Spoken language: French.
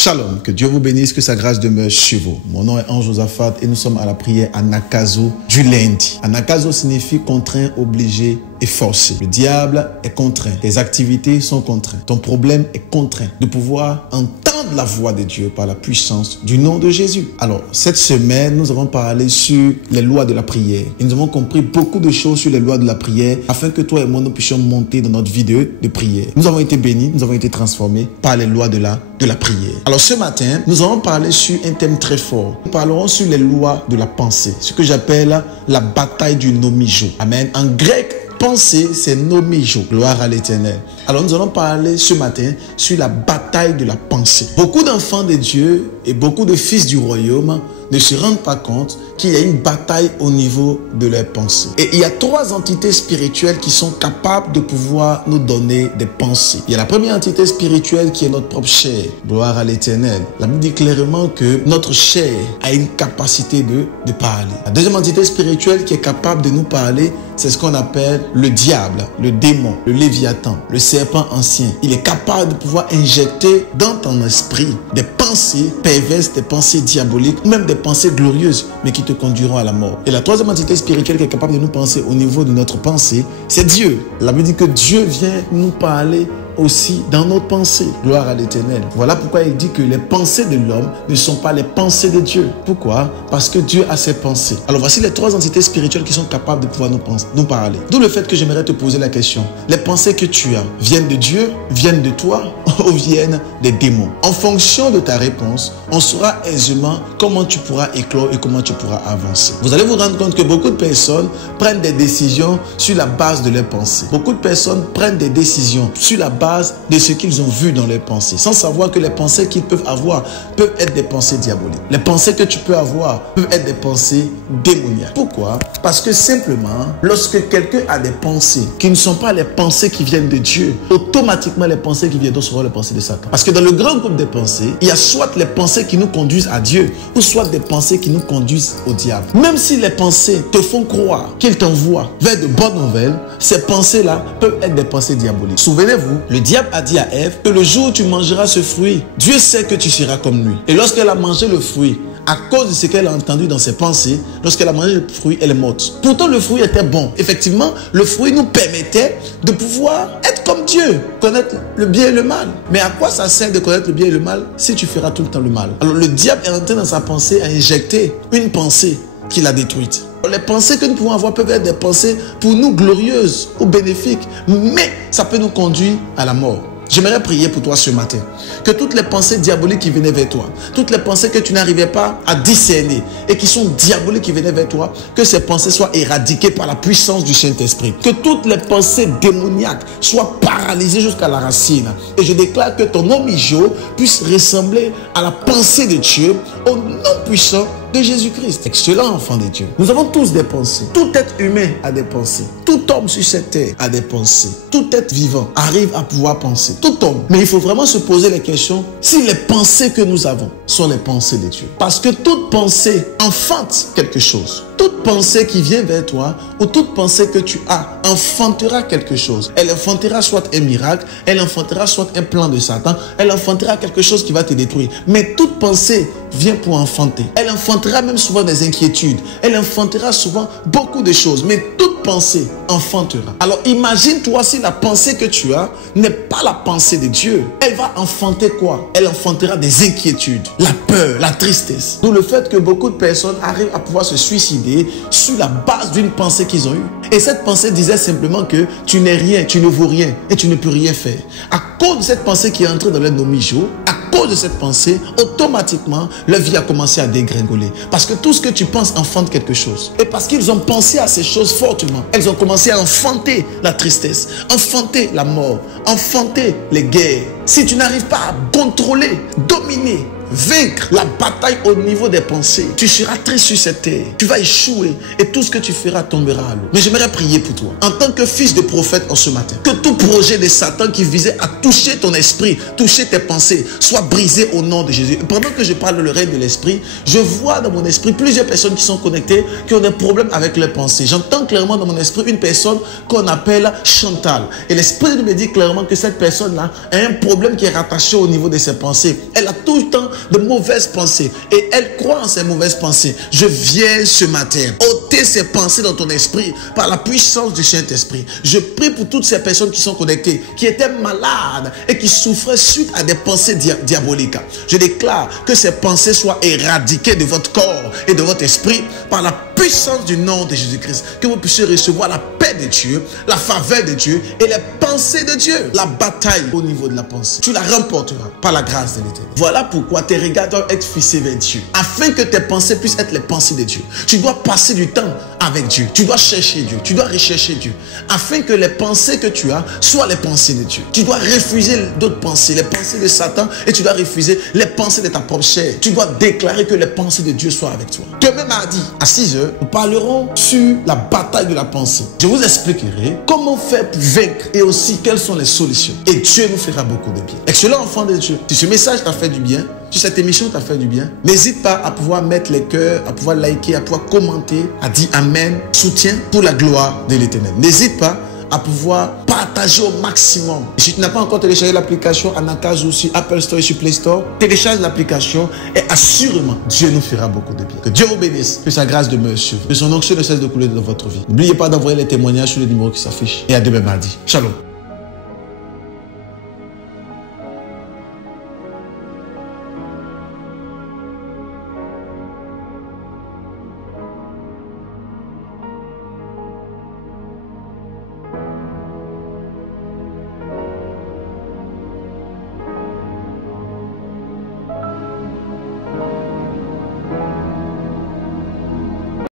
Shalom, que Dieu vous bénisse, que sa grâce demeure chez vous. Mon nom est Ange Josaphat et nous sommes à la prière Anakazo du lundi. Anakazo signifie contraint, obligé et forcé. Le diable est contraint, tes activités sont contraintes, ton problème est contraint de pouvoir entendre la voix de Dieu par la puissance du nom de Jésus. Alors, cette semaine, nous avons parlé sur les lois de la prière et nous avons compris beaucoup de choses sur les lois de la prière afin que toi et moi nous puissions monter dans notre vidéo de prière. Nous avons été bénis, nous avons été transformés par les lois de la prière. Alors ce matin, nous allons parler sur un thème très fort. Nous parlerons sur les lois de la pensée, ce que j'appelle la bataille du nomijo. Amen. En grec, penser, c'est nomijo. Gloire à l'Éternel. Alors nous allons parler ce matin sur la bataille de la pensée. Beaucoup d'enfants de Dieu et beaucoup de fils du royaume ne se rendent pas compte qu'il y a une bataille au niveau de leurs pensées. Et il y a trois entités spirituelles qui sont capables de pouvoir nous donner des pensées. Il y a la première entité spirituelle qui est notre propre chair. Gloire à l'Éternel. La Bible dit clairement que notre chair a une capacité de parler. La deuxième entité spirituelle qui est capable de nous parler, c'est ce qu'on appelle le diable, le démon, le léviathan, le serpent ancien. Il est capable de pouvoir injecter dans ton esprit des pensées perverses, des pensées diaboliques, ou même des pensées glorieuses, mais qui te conduiront à la mort. Et la troisième entité spirituelle qui est capable de nous penser au niveau de notre pensée, c'est Dieu. La Bible dit que Dieu vient nous parler aussi dans nos pensées. Gloire à l'Éternel. Voilà pourquoi il dit que les pensées de l'homme ne sont pas les pensées de Dieu. Pourquoi? Parce que Dieu a ses pensées. Alors voici les trois entités spirituelles qui sont capables de pouvoir nous parler. D'où le fait que j'aimerais te poser la question. Les pensées que tu as viennent de Dieu, viennent de toi ou viennent des démons? En fonction de ta réponse, on saura aisément comment tu pourras éclore et comment tu pourras avancer. Vous allez vous rendre compte que beaucoup de personnes prennent des décisions sur la base de leurs pensées. Beaucoup de personnes prennent des décisions sur la base de ce qu'ils ont vu dans leurs pensées, sans savoir que les pensées qu'ils peuvent avoir peuvent être des pensées diaboliques. Les pensées que tu peux avoir peuvent être des pensées démoniaques. Pourquoi? Parce que simplement, lorsque quelqu'un a des pensées qui ne sont pas les pensées qui viennent de Dieu, automatiquement les pensées qui viennent d'eux seront les pensées de Satan. Parce que dans le grand groupe des pensées, il y a soit les pensées qui nous conduisent à Dieu, ou soit des pensées qui nous conduisent au diable. Même si les pensées te font croire qu'ils t'envoient vers de bonnes nouvelles, ces pensées-là peuvent être des pensées diaboliques. Souvenez-vous, le diable a dit à Ève que le jour où tu mangeras ce fruit, Dieu sait que tu seras comme lui. Et lorsqu'elle a mangé le fruit, à cause de ce qu'elle a entendu dans ses pensées, lorsqu'elle a mangé le fruit, elle est morte. Pourtant, le fruit était bon. Effectivement, le fruit nous permettait de pouvoir être comme Dieu, connaître le bien et le mal. Mais à quoi ça sert de connaître le bien et le mal si tu feras tout le temps le mal? Alors, le diable est entré dans sa pensée à injecter une pensée qui l'a détruite. Les pensées que nous pouvons avoir peuvent être des pensées pour nous glorieuses ou bénéfiques, mais ça peut nous conduire à la mort. J'aimerais prier pour toi ce matin, que toutes les pensées diaboliques qui venaient vers toi, toutes les pensées que tu n'arrivais pas à discerner et qui sont diaboliques qui venaient vers toi, que ces pensées soient éradiquées par la puissance du Saint-Esprit. Que toutes les pensées démoniaques soient paralysées jusqu'à la racine. Et je déclare que ton nomijo puisse ressembler à la pensée de Dieu au nom puissant de Jésus-Christ. Excellent enfant de Dieu. Nous avons tous des pensées. Tout être humain a des pensées. Tout homme sur cette terre a des pensées. Tout être vivant arrive à pouvoir penser. Tout homme. Mais il faut vraiment se poser la question si les pensées que nous avons sont les pensées de Dieu. Parce que toute pensée enfante quelque chose. Toute pensée qui vient vers toi ou toute pensée que tu as enfantera quelque chose. Elle enfantera soit un miracle, elle enfantera soit un plan de Satan, elle enfantera quelque chose qui va te détruire. Mais toute pensée vient pour enfanter. Elle enfantera même souvent des inquiétudes. Elle enfantera souvent beaucoup de choses. Mais toute pensée enfantera. Alors imagine-toi si la pensée que tu as n'est pas la pensée de Dieu. Elle va enfanter quoi? Elle enfantera des inquiétudes, la peur, la tristesse. D'où le fait que beaucoup de personnes arrivent à pouvoir se suicider sur la base d'une pensée qu'ils ont eue. Et cette pensée disait simplement que tu n'es rien, tu ne vaux rien et tu ne peux rien faire. À cause de cette pensée qui est entrée dans leur nomijo, à cause de cette pensée, automatiquement, leur vie a commencé à dégringoler. Parce que tout ce que tu penses enfante quelque chose. Et parce qu'ils ont pensé à ces choses fortement, elles ont commencé à enfanter la tristesse, enfanter la mort, enfanter les guerres. Si tu n'arrives pas à contrôler, dominer vaincre la bataille au niveau des pensées, tu seras très sur cette terre. Tu vas échouer et tout ce que tu feras tombera à l'eau. Mais j'aimerais prier pour toi. En tant que fils de prophète en ce matin, que tout projet de Satan qui visait à toucher ton esprit, toucher tes pensées, soit brisé au nom de Jésus. Et pendant que je parle de le règne de l'esprit, je vois dans mon esprit plusieurs personnes qui sont connectées, qui ont des problèmes avec leurs pensées. J'entends clairement dans mon esprit une personne qu'on appelle Chantal. Et l'esprit me dit clairement que cette personne-là a un problème qui est rattaché au niveau de ses pensées. Elle a tout le temps de mauvaises pensées et elle croit en ces mauvaises pensées. Je viens ce matin ôter ces pensées dans ton esprit par la puissance du Saint-Esprit. Je prie pour toutes ces personnes qui sont connectées, qui étaient malades et qui souffraient suite à des pensées diaboliques. Je déclare que ces pensées soient éradiquées de votre corps et de votre esprit par la puissance du nom de Jésus-Christ. Que vous puissiez recevoir la paix de Dieu, la faveur de Dieu et les pensées de Dieu. La bataille au niveau de la pensée, tu la remporteras par la grâce de l'Éternel. Voilà pourquoi tes regards doivent être fixés vers Dieu. Afin que tes pensées puissent être les pensées de Dieu, tu dois passer du temps avec Dieu. Tu dois chercher Dieu. Tu dois rechercher Dieu. Afin que les pensées que tu as soient les pensées de Dieu. Tu dois refuser d'autres pensées, les pensées de Satan, et tu dois refuser les pensées de ta propre chair. Tu dois déclarer que les pensées de Dieu soient avec toi. Demain mardi, à 6 h, nous parlerons sur la bataille de la pensée. Je vous expliquerai comment faire pour vaincre et aussi quelles sont les solutions. Et Dieu nous fera beaucoup de bien. Excellent enfant de Dieu, si ce message t'a fait du bien, si cette émission t'a fait du bien, n'hésite pas à pouvoir mettre les cœurs, à pouvoir liker, à pouvoir commenter, à dire Amen, soutien pour la gloire de l'Éternel. N'hésite pas à pouvoir partager au maximum. Et si tu n'as pas encore téléchargé l'application Anakazo sur Apple Store et sur Play Store, télécharge l'application et assurément, Dieu nous fera beaucoup de bien. Que Dieu vous bénisse, que sa grâce demeure sur vous, que son onction ne cesse de couler dans votre vie. N'oubliez pas d'envoyer les témoignages sur le numéro qui s'affiche. Et à demain mardi. Shalom.